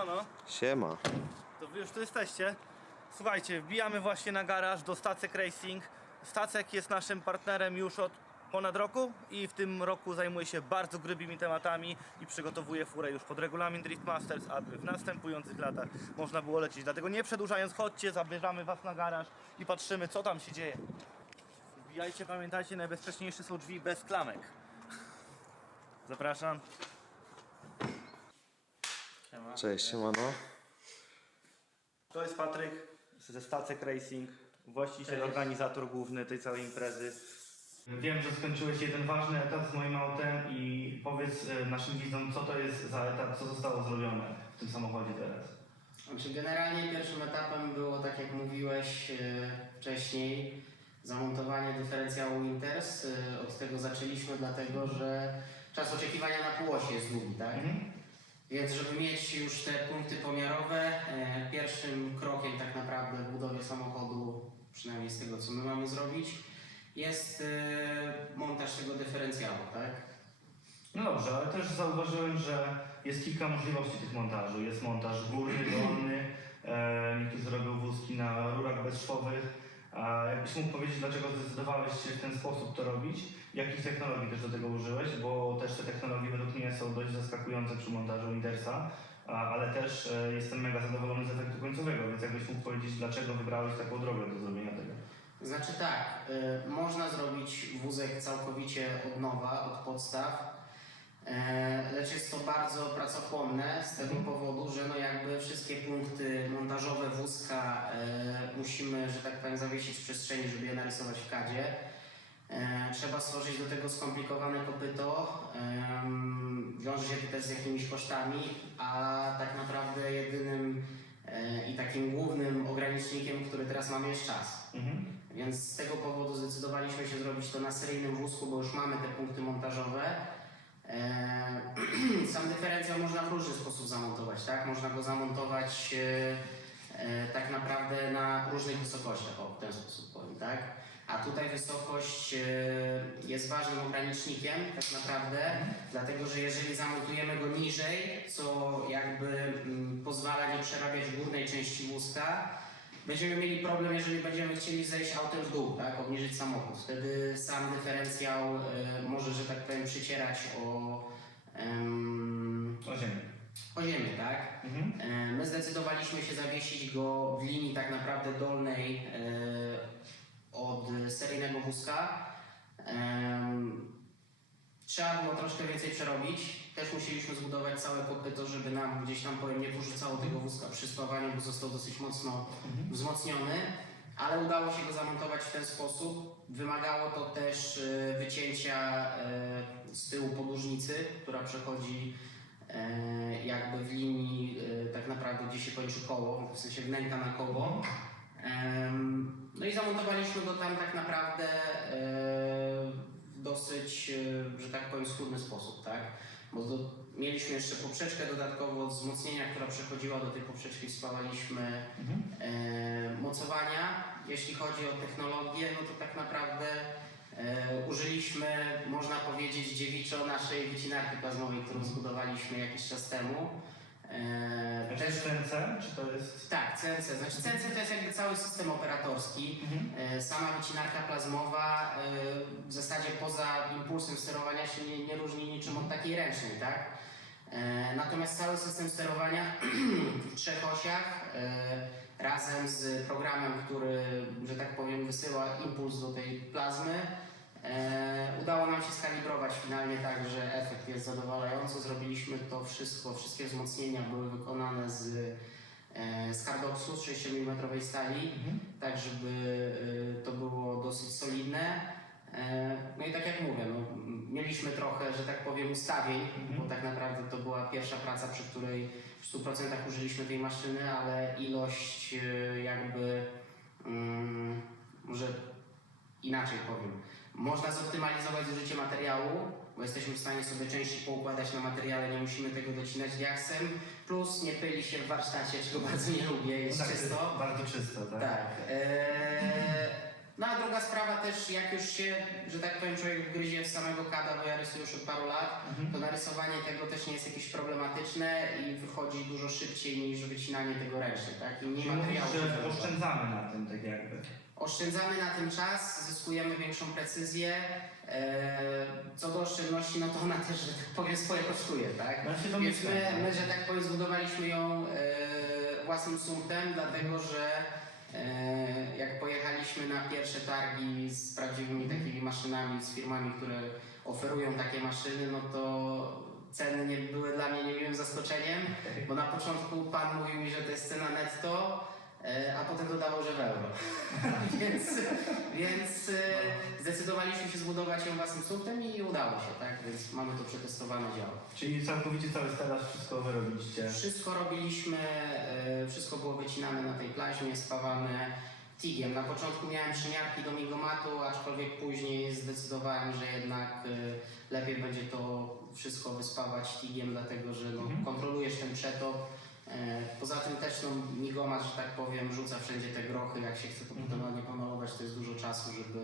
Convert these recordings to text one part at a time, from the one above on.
Siemano, Siema. to wy już tu jesteście. Słuchajcie, wbijamy właśnie na garaż do Stacek Racing. Stacek jest naszym partnerem już od ponad roku i w tym roku zajmuje się bardzo grubymi tematami i przygotowuje furę już pod regulamin Drift Masters, aby w następujących latach można było lecieć. Dlatego nie przedłużając, chodźcie, zabierzamy was na garaż i patrzymy co tam się dzieje. Wbijajcie, pamiętajcie, najbezpieczniejsze są drzwi bez klamek. Zapraszam. Siema. Cześć, siemano. To jest Patryk ze Stacek Racing, właściciel, Cześć. organizator główny tej całej imprezy. Wiem, że skończyłeś jeden ważny etap z moim autem i powiedz e, naszym widzom, co to jest za etap, co zostało zrobione w tym samochodzie teraz. Znaczy generalnie pierwszym etapem było, tak jak mówiłeś e, wcześniej, zamontowanie dyferencjału Winters. E, Od tego zaczęliśmy, dlatego że czas oczekiwania na półosie jest długi, tak? Mhm. Więc żeby mieć już te punkty pomiarowe, e, pierwszym krokiem tak naprawdę w budowie samochodu, przynajmniej z tego co my mamy zrobić, jest e, montaż tego dyferencjału, tak? No dobrze, ale też zauważyłem, że jest kilka możliwości tych montażu. Jest montaż górny, dolny, e, niektórzy robią wózki na rurach bezszwowych. Jakbyś mógł powiedzieć, dlaczego zdecydowałeś się w ten sposób to robić? Jakich technologii też do tego użyłeś? Bo też te technologie według mnie są dość zaskakujące przy montażu Intersa, a, ale też e, jestem mega zadowolony z efektu końcowego, więc jakbyś mógł powiedzieć, dlaczego wybrałeś taką drogę do zrobienia tego? Znaczy tak, y, można zrobić wózek całkowicie od nowa, od podstaw, lecz jest to bardzo pracochłonne z tego powodu, że no jakby wszystkie punkty montażowe wózka e, musimy, że tak powiem, zawiesić w przestrzeni, żeby je narysować w kadzie. E, Trzeba stworzyć do tego skomplikowane kopyto, wiąże się to też z jakimiś kosztami, a tak naprawdę jedynym e, i takim głównym ogranicznikiem, który teraz mamy jest czas. Mhm. Więc z tego powodu zdecydowaliśmy się zrobić to na seryjnym wózku, bo już mamy te punkty montażowe. Eee, Sam dyferencjał można w różny sposób zamontować, tak? Można go zamontować e, e, tak naprawdę na różnych wysokościach, o w ten sposób powiem, tak? A tutaj wysokość e, jest ważnym ogranicznikiem tak naprawdę, dlatego że jeżeli zamontujemy go niżej, co jakby mm, pozwala nie przerabiać górnej części wózka, Będziemy mieli problem, jeżeli będziemy chcieli zejść autem w dół, tak, obniżyć samochód. Wtedy sam dyferencjał e, może, że tak powiem, przycierać o, em, O ziemię. o ziemię, tak. Mhm. E, my zdecydowaliśmy się zawiesić go w linii tak naprawdę dolnej e, od seryjnego wózka. Em, Trzeba było troszkę więcej przerobić. Też musieliśmy zbudować całe kopyto, żeby nam gdzieś tam powiem nie porzucało tego wózka przy spawaniu, bo został dosyć mocno wzmocniony. Ale udało się go zamontować w ten sposób. Wymagało to też e, wycięcia e, z tyłu podłużnicy, która przechodzi e, jakby w linii tak naprawdę gdzie się kończy koło, w sensie wnęka na koło. Em, No i zamontowaliśmy go tam tak naprawdę dosyć, e, że tak powiem, schludny sposób, tak? Bo do, mieliśmy jeszcze poprzeczkę dodatkowo od wzmocnienia, która przechodziła do tej poprzeczki, wspawaliśmy e, mocowania. Jeśli chodzi o technologię, no to tak naprawdę e, użyliśmy, można powiedzieć, dziewiczo naszej wycinarki plazmowej, którą zbudowaliśmy jakiś czas temu. E, To jest CNC, czy to jest... tak, CNC. Znaczy CNC to jest jakby cały system operatorski. E, Sama wycinarka plazmowa e, w zasadzie poza impulsem sterowania się nie, nie różni niczym od takiej ręcznej, tak? E, Natomiast cały system sterowania w trzech osiach e, razem z programem, który, że tak powiem, wysyła impuls do tej plazmy, udało nam się skalibrować finalnie tak, że efekt jest zadowalający. Zrobiliśmy to wszystko, wszystkie wzmocnienia były wykonane z, e, z hardoksu, z 6 mm stali, tak żeby e, to było dosyć solidne. E, no i tak jak mówię, no, mieliśmy trochę, że tak powiem, ustawień, bo tak naprawdę to była pierwsza praca, przy której w 100% użyliśmy tej maszyny, ale ilość e, jakby mm, może Inaczej powiem. Można zoptymalizować zużycie materiału, bo jesteśmy w stanie sobie części poukładać na materiale, nie musimy tego docinać diaksem, plus nie pyli się w warsztacie, czego bardzo nie lubię, jest Tak, czysto. Bardzo czysto, tak? Tak. Eee, No a druga sprawa też, jak już się, że tak powiem, człowiek gryzie w samego kada, bo ja rysuję już od paru lat, Mhm. to narysowanie tego też nie jest jakieś problematyczne i wychodzi dużo szybciej niż wycinanie tego ręcznie, tak? I nie Czyli mówisz, materiału się że oszczędzamy na tym tak jakby. Oszczędzamy na tym czas, zyskujemy większą precyzję. E, co do oszczędności, no to ona też, że tak powiem, swoje kosztuje, tak? No się Więc my, my, że tak powiem, zbudowaliśmy ją e, własnym sumptem, dlatego że jak pojechaliśmy na pierwsze targi z prawdziwymi takimi maszynami, z firmami, które oferują takie maszyny, no to ceny nie były dla mnie niemiłym zaskoczeniem, bo na początku pan mówił mi, że to jest cena netto, e, a potem dodawał, że w euro. więc więc e, zdecydowaliśmy się zbudować ją własnym sumptem i udało się, tak? Więc mamy to przetestowane, działa. Czyli całkowicie cały stelaż, wszystko wy robiliście. Wszystko robiliśmy, e, wszystko było wycinane na tej plaźmie, spawane tigiem. Na początku miałem przymiarki do migomatu, aczkolwiek później zdecydowałem, że jednak e, lepiej będzie to wszystko wyspawać tigiem, dlatego że no, Mhm. kontrolujesz ten przetop. E, Poza tym też no, że tak powiem, rzuca wszędzie te grochy, jak się chce to Mhm. potem ładnie pomalować, to jest dużo czasu, żeby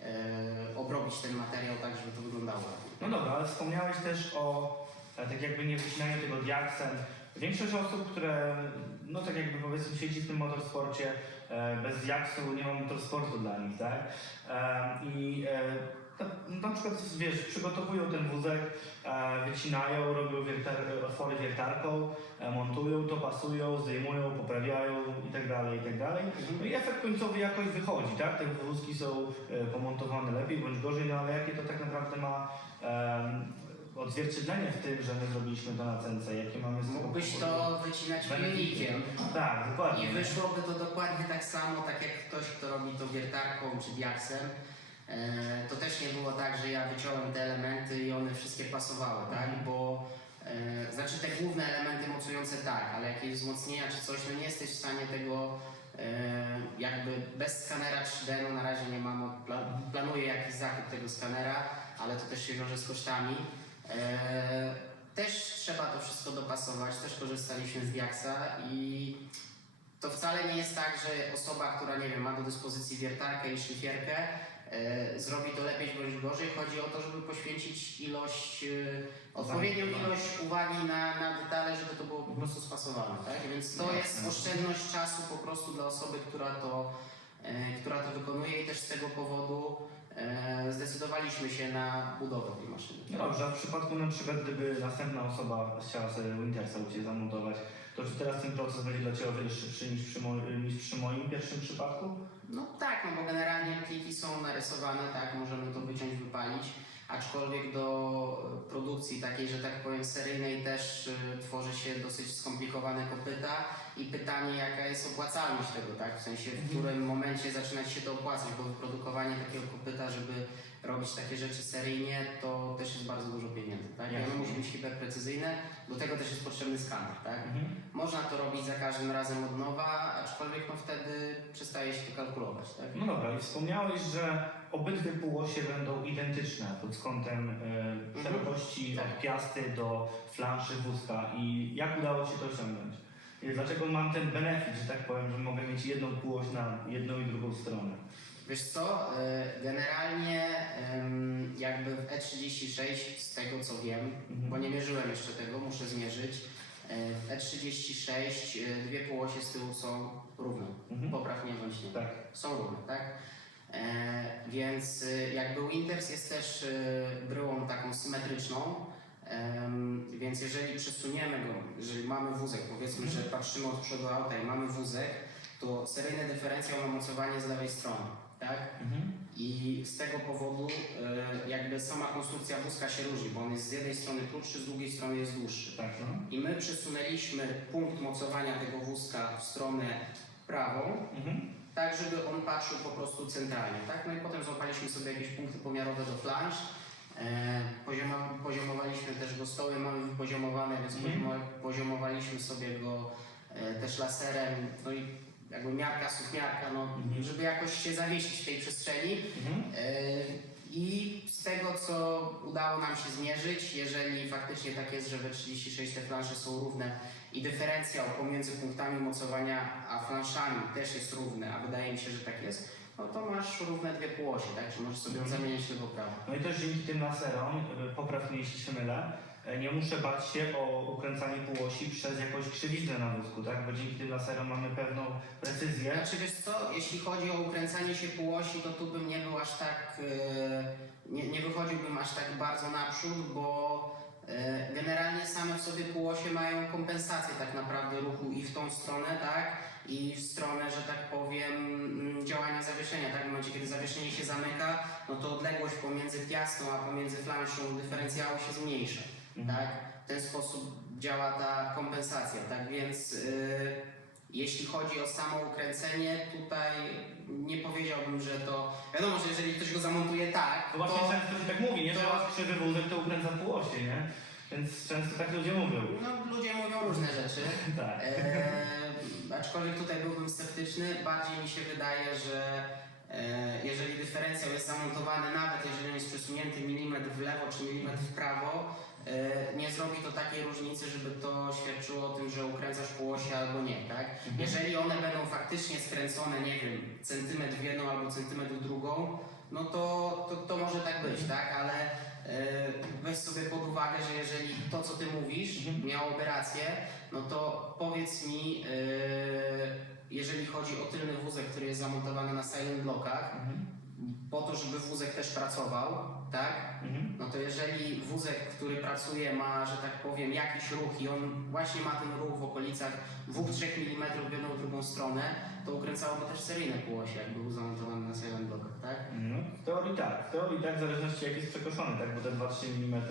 e, obrobić ten materiał tak, żeby to wyglądało. No dobra, ale wspomniałeś też o e, tak jakby nie wycinaniu tego diaksem. Większość osób, które no tak jakby powiedzmy siedzi w tym motorsporcie e, bez diaksu nie ma motorsportu dla nich, tak? E, I e, na, na przykład wiesz, przygotowują ten wózek, e, wycinają, robią wiertar, otwory wiertarką, e, montują to, pasują, zdejmują, poprawiają i tak dalej, i tak dalej. No i efekt końcowy jakoś wychodzi, tak? Te wózki są e, pomontowane lepiej bądź gorzej, no ale jakie to tak naprawdę ma em, odzwierciedlenie w tym, że my zrobiliśmy to na cence, jakie mamy z tego Mógłbyś powodu to wycinać pilnikiem. Tak, dokładnie. I wyszłoby to dokładnie tak samo, tak jak ktoś, kto robi to wiertarką czy diaksem. E, to też nie było tak, że ja wyciąłem te elementy i one wszystkie pasowały, tak? Mhm. Bo e, znaczy te główne elementy mocujące tak, ale jakieś wzmocnienia czy coś, no nie jesteś w stanie tego e, jakby bez skanera 3D, no na razie nie mam, no, pla, planuję jakiś zakup tego skanera, ale to też się wiąże z kosztami. Też trzeba to wszystko dopasować, też korzystaliśmy z Diaxa i to wcale nie jest tak, że osoba, która nie wiem, ma do dyspozycji wiertarkę i szlifierkę, zrobi to lepiej bądź gorzej. Chodzi o to, żeby poświęcić ilość, e, odpowiednią ilość uwagi na, na detale, żeby to było po prostu spasowane. Tak? Więc to jest oszczędność czasu po prostu dla osoby, która to, e, która to wykonuje i też z tego powodu e, zdecydowaliśmy się na budowę tej maszyny. No dobrze, a w przypadku na przykład, gdyby następna osoba chciała sobie Wintersa u Ciebie zamontować, to czy teraz ten proces będzie dla Ciebie o wiele szybszy niż przy, mo- niż przy moim pierwszym przypadku? No tak, no bo generalnie pliki są narysowane, tak, możemy to wyciąć, wypalić, aczkolwiek do e, produkcji takiej, że tak powiem seryjnej też y, tworzy się dosyć skomplikowane kopyta i pytanie jaka jest opłacalność tego, tak, w sensie w którym momencie zaczyna ci się to opłacać, bo wyprodukowanie takiego kopyta, żeby robić takie rzeczy seryjnie, to też jest bardzo dużo pieniędzy, tak, i ono musi być hiperprecyzyjne, do tego też jest potrzebny skaner, tak. Mhm. Można to robić za każdym razem od nowa, aczkolwiek no wtedy przestaje się to kalkulować, tak? No dobra, i wspomniałeś, że obydwie półosie będą identyczne pod kątem e, szerokości Tak. od piasty do flanszy wózka i jak udało Ci się to osiągnąć? I dlaczego mam ten benefit, że tak powiem, że mogę mieć jedną półoś na jedną i drugą stronę? Wiesz co, y, generalnie jakby w E36 z tego co wiem, Mhm. bo nie mierzyłem jeszcze tego, muszę zmierzyć, y, w E36 y, dwie półosie z tyłu są równe, Mhm. popraw mnie bądź nie. Tak. Są równe, tak? E, więc y, jakby Winters jest też y, bryłą taką symetryczną, więc jeżeli przesuniemy go, jeżeli mamy wózek, powiedzmy, że patrzymy od przodu auta i mamy wózek, to seryjny dyferencjał ma mocowanie z lewej strony, tak? Mhm. I z tego powodu e, jakby sama konstrukcja wózka się różni, bo on jest z jednej strony krótszy, z drugiej strony jest dłuższy. Tak, no. I my przesunęliśmy punkt mocowania tego wózka w stronę prawą, Mhm. Tak żeby on patrzył po prostu centralnie, tak? No i potem złapaliśmy sobie jakieś punkty pomiarowe do flansz, e, pozioma, poziomowaliśmy też go stołem, mamy wypoziomowane, więc poziomo, poziomowaliśmy sobie go e, też laserem, no i jakby miarka, suchmiarka, no, Mhm. żeby jakoś się zawiesić w tej przestrzeni. E, I z tego, co udało nam się zmierzyć, jeżeli faktycznie tak jest, że we 36 te flansze są równe i dyferencjał pomiędzy punktami mocowania a flanszami też jest równy, a wydaje mi się, że tak jest, no to masz równe dwie półosie, tak? Czy możesz sobie ją zamienić lewo prawo. No i też dzięki tym laserom, y, popraw mnie jeśli się mylę, nie muszę bać się o ukręcanie półosi przez jakąś krzywiznę na wózku, tak? Bo dzięki tym laserom mamy pewną precyzję. Znaczy wiesz co, jeśli chodzi o ukręcanie się półosi, to tu bym nie był aż tak, e, nie, nie wychodziłbym aż tak bardzo naprzód, bo e, generalnie same w sobie półosie mają kompensację tak naprawdę ruchu i w tą stronę, tak, i w stronę, że tak powiem, mm, działania zawieszenia, tak, w momencie kiedy zawieszenie się zamyka, no to odległość pomiędzy piastą a pomiędzy flanszą dyferencjału się zmniejsza, Mhm. tak, w ten sposób działa ta kompensacja, tak, więc... e, jeśli chodzi o samo ukręcenie, tutaj nie powiedziałbym, że to. Wiadomo, że jeżeli ktoś go zamontuje tak, To właśnie to często się tak mówi, nie? Że to- raz krzywy wózek to ukręca półosie, nie? Więc często tak ludzie mówią. no, ludzie mówią różne rzeczy. Tak. E, aczkolwiek tutaj byłbym sceptyczny. Bardziej mi się wydaje, że e, jeżeli dyferencjał jest zamontowany, nawet jeżeli on jest przesunięty milimetr w lewo czy milimetr w prawo, nie zrobi to takiej różnicy, żeby to świadczyło o tym, że ukręcasz półosie albo nie, tak? Jeżeli one będą faktycznie skręcone, nie wiem, centymetr w jedną albo centymetr w drugą, no to, to, to może tak być, tak? Ale e, weź sobie pod uwagę, że jeżeli to, co ty mówisz, Mhm. miałoby rację, no to powiedz mi, e, jeżeli chodzi o tylny wózek, który jest zamontowany na silent lockach, Mhm. po to, żeby wózek też pracował, tak? Mhm. No to jeżeli wózek, który pracuje, ma, że tak powiem, jakiś ruch i on właśnie ma ten ruch w okolicach 2-3 mm w jedną w drugą stronę, to ukręcałoby też seryjne półosie, jak był zamontowany na silent blockach, tak? No, w teorii tak, w teorii tak, w zależności jak jest przekoszony, tak? Bo te 2-3 mm,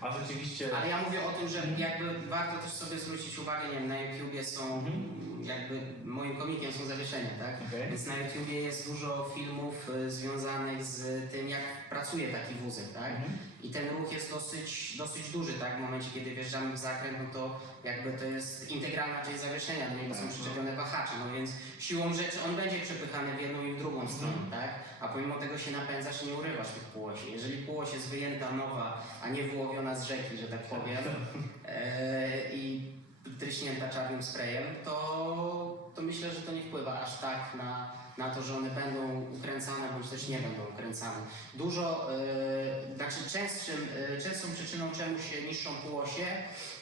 a rzeczywiście... Ale ja mówię o tym, że jakby warto też sobie zwrócić uwagę, nie wiem, na YouTubie są, Mhm. Jakby moim komikiem są zawieszenia, tak? Okej. Więc na YouTubie jest dużo filmów y, związanych z tym, jak pracuje taki wózek, tak? Mhm. I ten ruch jest dosyć, dosyć duży, tak? W momencie, kiedy wjeżdżamy w zakręt, no to jakby to jest integralna część zawieszenia, do niego są Tak, no. przyczepione wahacze, no więc siłą rzeczy on będzie przepychany w jedną i w drugą stronę, tak? A pomimo tego się napędzasz i nie urywasz tych półosi. Jeżeli półoś jest wyjęta nowa, a nie wyłowiona z rzeki, że tak powiem, e, i tryśnięta czarnym sprayem, to, to myślę, że to nie wpływa aż tak na, na to, że one będą ukręcane bądź też nie będą ukręcane. Dużo, e, znaczy częstszym, e, częstą przyczyną czemu się niszczą półosie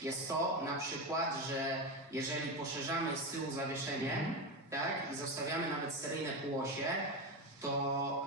jest to na przykład, że jeżeli poszerzamy z tyłu zawieszenie tak, i zostawiamy nawet seryjne półosie, to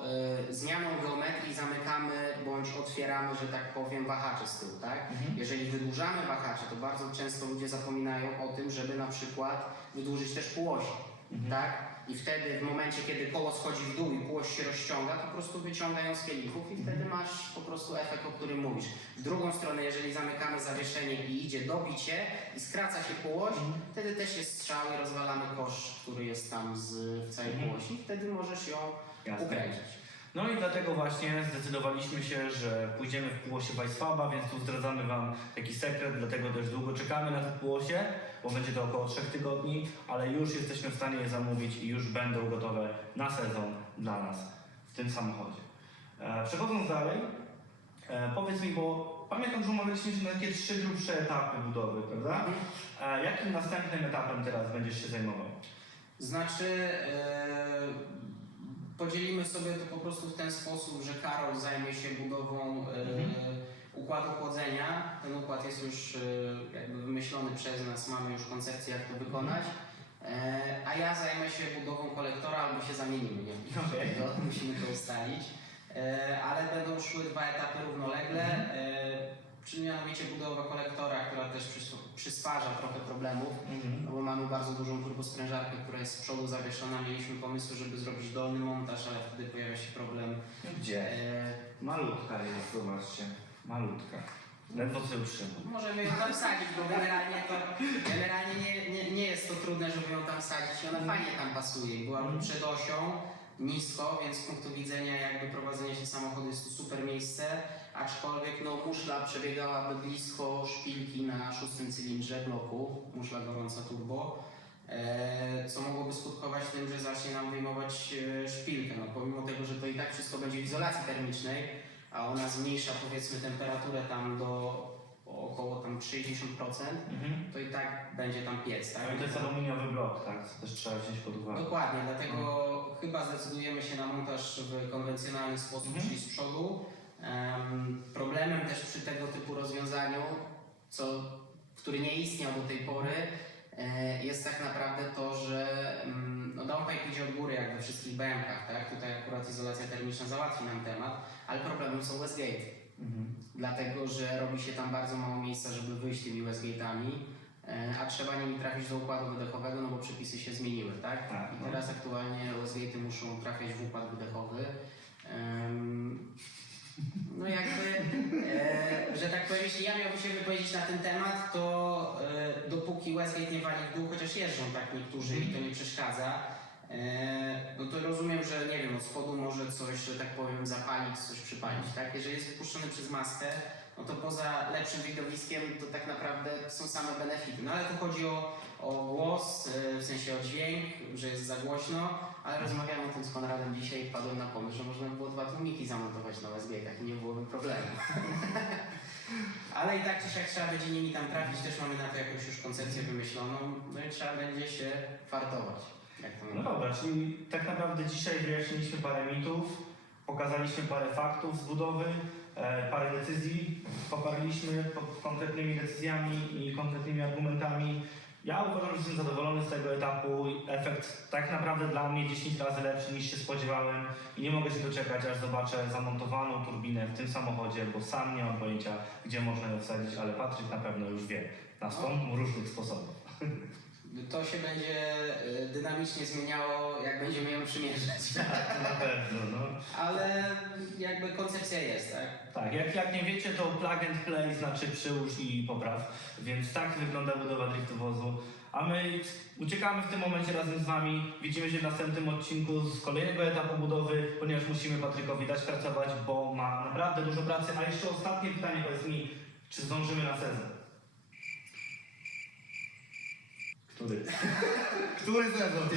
y, zmianą geometrii zamykamy bądź otwieramy, że tak powiem, wahacze z tyłu, tak? Mhm. Jeżeli wydłużamy wahacze, to bardzo często ludzie zapominają o tym, żeby na przykład wydłużyć też półosie, Mhm. tak? I wtedy w momencie, kiedy koło schodzi w dół i półoś się rozciąga, to po prostu wyciąga ją z kielichów i wtedy masz po prostu efekt, o którym mówisz. W drugą stronę, jeżeli zamykamy zawieszenie i idzie dobicie i skraca się półoś, wtedy też jest strzał i rozwalamy kosz, który jest tam z, w całej Mhm. półosi i wtedy możesz ją Jasne. ukręcić. No i dlatego właśnie zdecydowaliśmy się, że pójdziemy w półosie Weissfaba, więc tu zdradzamy Wam taki sekret, dlatego też długo czekamy na te półosie, bo będzie to około 3 tygodni, ale już jesteśmy w stanie je zamówić i już będą gotowe na sezon dla nas w tym samochodzie. E, przechodząc dalej, e, powiedz mi, bo pamiętam, że umawialiśmy się na takie trzy grubsze etapy budowy, prawda? E, jakim następnym etapem teraz będziesz się zajmował? Znaczy, e, podzielimy sobie to po prostu w ten sposób, że Karol zajmie się budową e, Mhm. układu chłodzenia. Ten układ jest już e, jakby wymyślony przez nas, mamy już koncepcję, jak to wykonać. E, a ja zajmę się budową kolektora albo się zamienimy, nie wiem. To musimy to ustalić. Ale będą szły dwa etapy równolegle. Czyli mianowicie budowa kolektora, która też przys- przysparza trochę problemów. Mhm. No bo mamy bardzo dużą turbosprężarkę, która jest z przodu zawieszona. Mieliśmy pomysł, żeby zrobić dolny montaż, ale wtedy pojawia się problem. Gdzie? E, Malutka jest, zobaczcie. Malutka. Ledwo co utrzyma. możemy ją tam wsadzić, bo generalnie to generalnie nie, nie, nie jest to trudne, żeby ją tam wsadzić ona fajnie tam pasuje. Była przed osią, nisko, więc z punktu widzenia jakby prowadzenia się samochodu jest to super miejsce. Aczkolwiek no, muszla przebiegałaby blisko szpilki na szóstym cylindrze bloku, muszla gorąca turbo. E, co mogłoby skutkować tym, że zacznie nam wyjmować e, szpilkę. No, pomimo tego, że to i tak wszystko będzie w izolacji termicznej, a ona zmniejsza powiedzmy temperaturę tam do około tam 60%, Mhm. to i tak będzie tam piec, tak? No i to jest aluminiowy blok, tak? Co też trzeba wziąć pod uwagę. Dokładnie, dlatego chyba zdecydujemy się na montaż w konwencjonalny sposób, Mhm. czyli z przodu. Em, problemem też przy tego typu rozwiązaniu, co, który nie istniał do tej pory, e, jest tak naprawdę to, że mm, no downpipe idzie od góry jak we wszystkich BMK-ach, tak? Tutaj akurat izolacja termiczna załatwi nam temat, ale problemem są Westgate Mhm. dlatego że robi się tam bardzo mało miejsca, żeby wyjść tymi Westgate'ami, e, a trzeba nimi trafić do układu wydechowego, no bo przepisy się zmieniły, tak? Tak, I no. teraz aktualnie Westgate'y muszą trafiać w układ wydechowy. Em, No jakby, e, że tak powiem, jeśli ja miałbym się wypowiedzieć na ten temat, to e, dopóki Westgate nie wali w dół, chociaż jeżdżą tak niektórzy i to nie przeszkadza, no to rozumiem, że nie wiem, od spodu może coś, że tak powiem, zapalić, coś przypalić, tak? Jeżeli jest wypuszczony przez maskę, no to poza lepszym widowiskiem to tak naprawdę są same benefity. No ale tu chodzi o, o głos, e, w sensie o dźwięk, że jest za głośno, ale rozmawiałem o tym z Konradem dzisiaj i wpadłem na pomysł, że można by było dwa tłumiki zamontować na Westgate'ach i nie byłoby problemu. ale i tak czy siak trzeba będzie nimi tam trafić, też mamy na to jakąś już koncepcję wymyśloną, no i trzeba będzie się fartować. Jak to No dobra, czyli tak naprawdę dzisiaj wyjaśniliśmy parę mitów, pokazaliśmy parę faktów z budowy, e, parę decyzji, poparliśmy pod konkretnymi decyzjami i konkretnymi argumentami. Ja uważam, że jestem zadowolony z tego etapu. Efekt tak naprawdę dla mnie 10 razy lepszy niż się spodziewałem i nie mogę się doczekać, aż zobaczę zamontowaną turbinę w tym samochodzie, bo sam nie mam pojęcia, gdzie można ją wsadzić, ale Patryk na pewno już wie. Na 100 różnych sposobów. To się będzie e, dynamicznie zmieniało, jak będziemy ją przymierzać. Na pewno, no. Ale jakby koncepcja jest, tak? Tak, jak, jak nie wiecie, to plug and play znaczy przyłóż i popraw, więc tak wygląda budowa driftowozu. A my uciekamy w tym momencie razem z Wami. Widzimy się w następnym odcinku z kolejnego etapu budowy, ponieważ musimy Patrykowi dać pracować, bo ma naprawdę dużo pracy. A jeszcze ostatnie pytanie, powiedz mi, czy zdążymy na sezon? Który? Który sezon?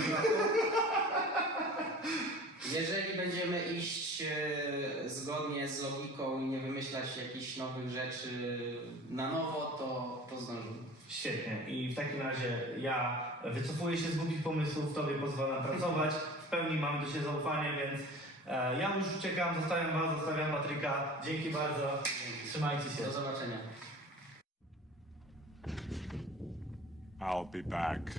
Jeżeli będziemy iść e, zgodnie z logiką i nie wymyślać jakichś nowych rzeczy na nowo, to, to zdążymy. Świetnie. I w takim razie ja wycofuję się z głupich pomysłów, Tobie pozwalam pracować. W pełni mam do Ciebie zaufanie, więc e, ja już uciekam, zostawiam Was, zostawiam Patryka. Dzięki bardzo. Trzymajcie się. Do zobaczenia. I'll be back.